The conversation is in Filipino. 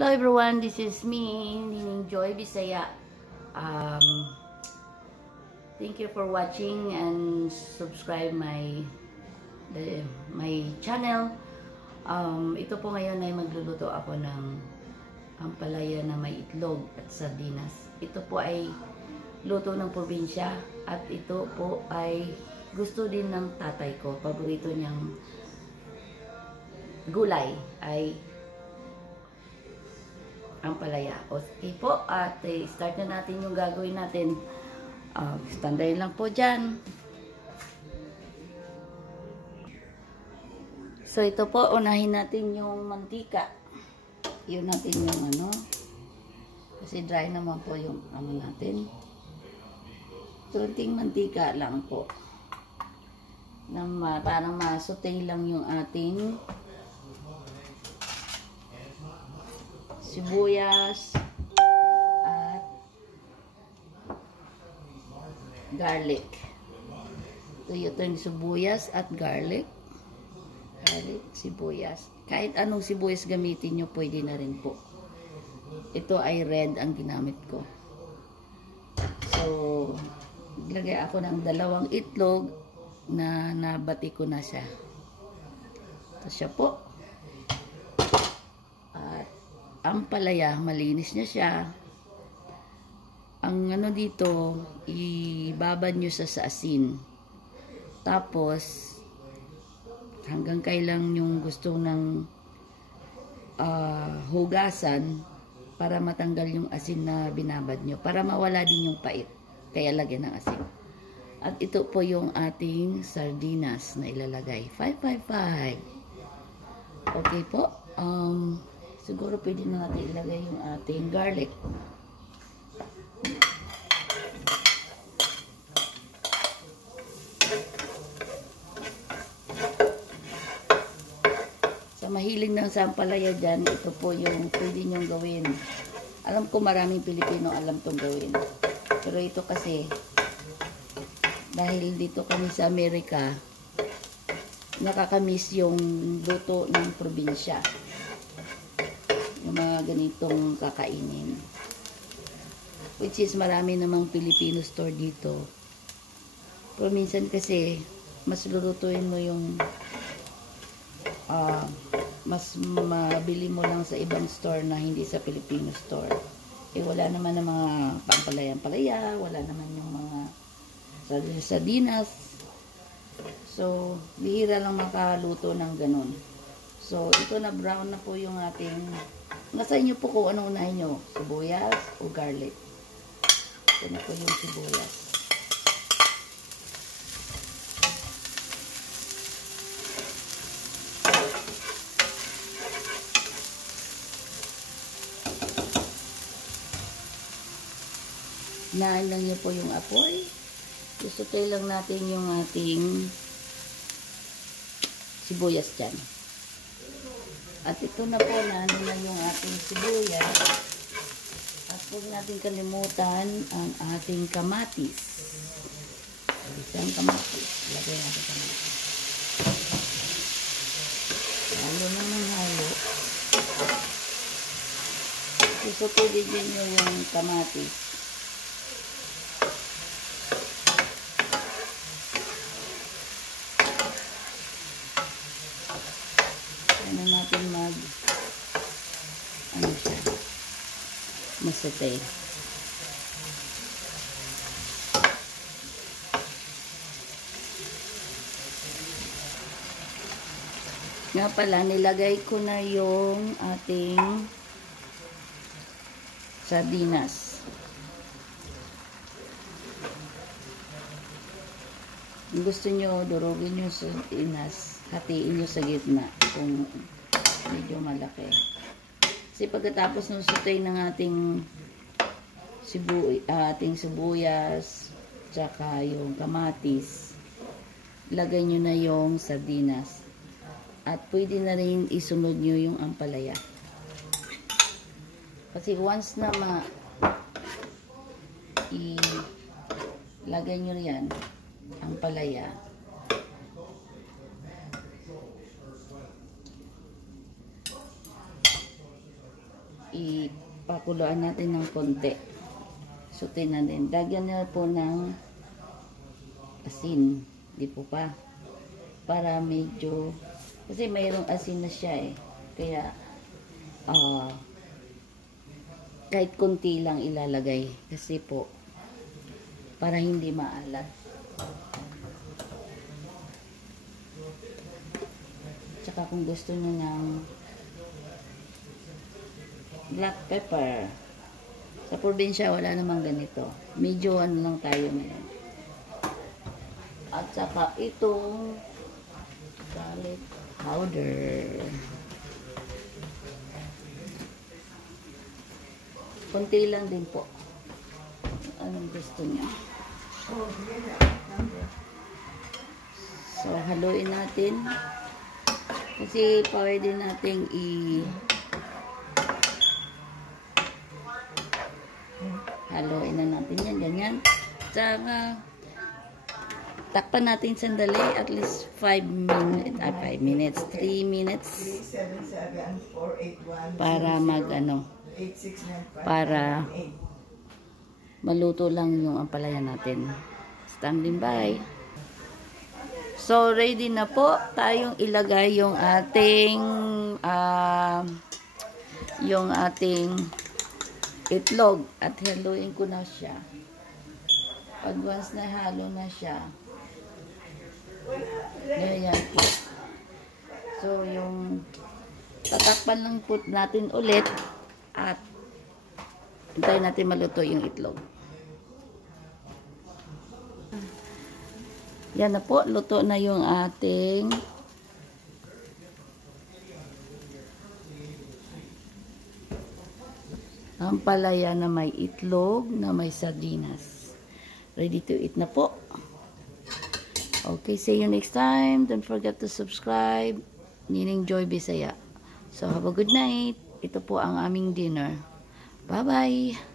Hello everyone, this is me, Nining Joy Bisaya. Thank you for watching and subscribe my channel. Ito po ngayon ay magluluto ako ng ampalaya na may itlog at sardinas. Ito po ay luto ng probinsya at ito po ay gusto din ng tatay ko. Paborito niyang gulay ay ampalaya. Okay po, at start na natin yung gagawin natin. Standard lang po dyan. So ito po, unahin natin yung mantika. Yun natin yung ano. Kasi dry naman po yung ano natin. Kunting mantika lang po. Parang masutay lang yung ating sibuyas at garlic. Ito yung sibuyas at garlic. Sibuyas. Kahit anong sibuyas gamitin nyo, pwede na rin po. Ito ay red ang ginamit ko. So, ilagay ako ng 2 itlog na nabati ko na siya. Ito siya po. Ampalaya, malinis niya siya. Ang ano dito, ibabad nyo sa asin. Tapos, hanggang kailang yung gusto ng hugasan para matanggal yung asin na binabad nyo. Para mawala din yung pait. Kaya lagyan ng asin. At ito po yung ating sardinas na ilalagay. 555. Okay po. Siguro pwede na natin ilagay yung ating garlic. Sa mahilig ng sampalaya dyan, ito po yung pwede nyong gawin. Alam ko maraming Pilipino alam itong gawin. Pero ito kasi, dahil dito kami sa Amerika, nakakamiss yung luto ng probinsya. Yung mga ganitong kakainin. Which is marami namang Filipino store dito. Pero minsan kasi, mas lulutuin mo yung mas mabili mo lang sa ibang store na hindi sa Filipino store. Eh wala naman ng mga pampalaya-palaya, wala naman yung mga sardinas. So, bihira lang makaluto ng ganun. So, ito na brown na po yung ating, nasa inyo po kung anong unahin nyo, sibuyas o garlic. Ito na po yung sibuyas. Hinaan lang nyo po yung apoy. Isutay lang natin yung ating sibuyas dyan. At ito na po, naano na yung ating sibuyas. At huwag natin kalimutan ang ating kamatis. Isang kamatis. Lagay natin kamatis. Halo na ng halo. Isutay din nyo yung kamatis. Ano natin masutay. Nga pala, nilagay ko na yung ating sardinas. Kung gusto nyo, durugin nyo sa sardinas, hatiin nyo sa gitna kung medyo malaki. Kasi pagkatapos ng sutay ng ating sibuyas, tsaka yung kamatis, lagay nyo na yung sardinas. At pwede na rin isunod nyo yung ampalaya. Kasi once na ilagay nyo riyan ampalaya, Ipakuluan natin ng konti. Sutin natin. Lagyan na po ng asin. Di po pa. Para medyo, kasi mayroong asin na siya eh. Kaya, kahit konti lang ilalagay. Kasi po, para hindi maalat. Tsaka kung gusto nyo ng black pepper, sa probinsya wala namang ganito. Medyo ano lang tayo ngayon. At saka itong garlic powder. Konti lang din po. Anong gusto niya. So, haluin natin. Kasi pwede nating haluin na natin yan, ganyan. Saka takpan natin sandali, at least 5 minutes, 3 minutes para para maluto lang yung ampalaya natin. Standing by. So, ready na po tayong ilagay yung ating itlog, at haluin ko na siya. Pag once na halo na siya, ganyan po. So, yung tatakpan lang po natin ulit at hintayin natin maluto yung itlog. Yan na po, luto na yung ating ampalaya na may itlog, na may sardinas. Ready to eat na po. Okay, see you next time. Don't forget to subscribe. Nining Joy Bisaya. So, have a good night. Ito po ang aming dinner. Bye-bye.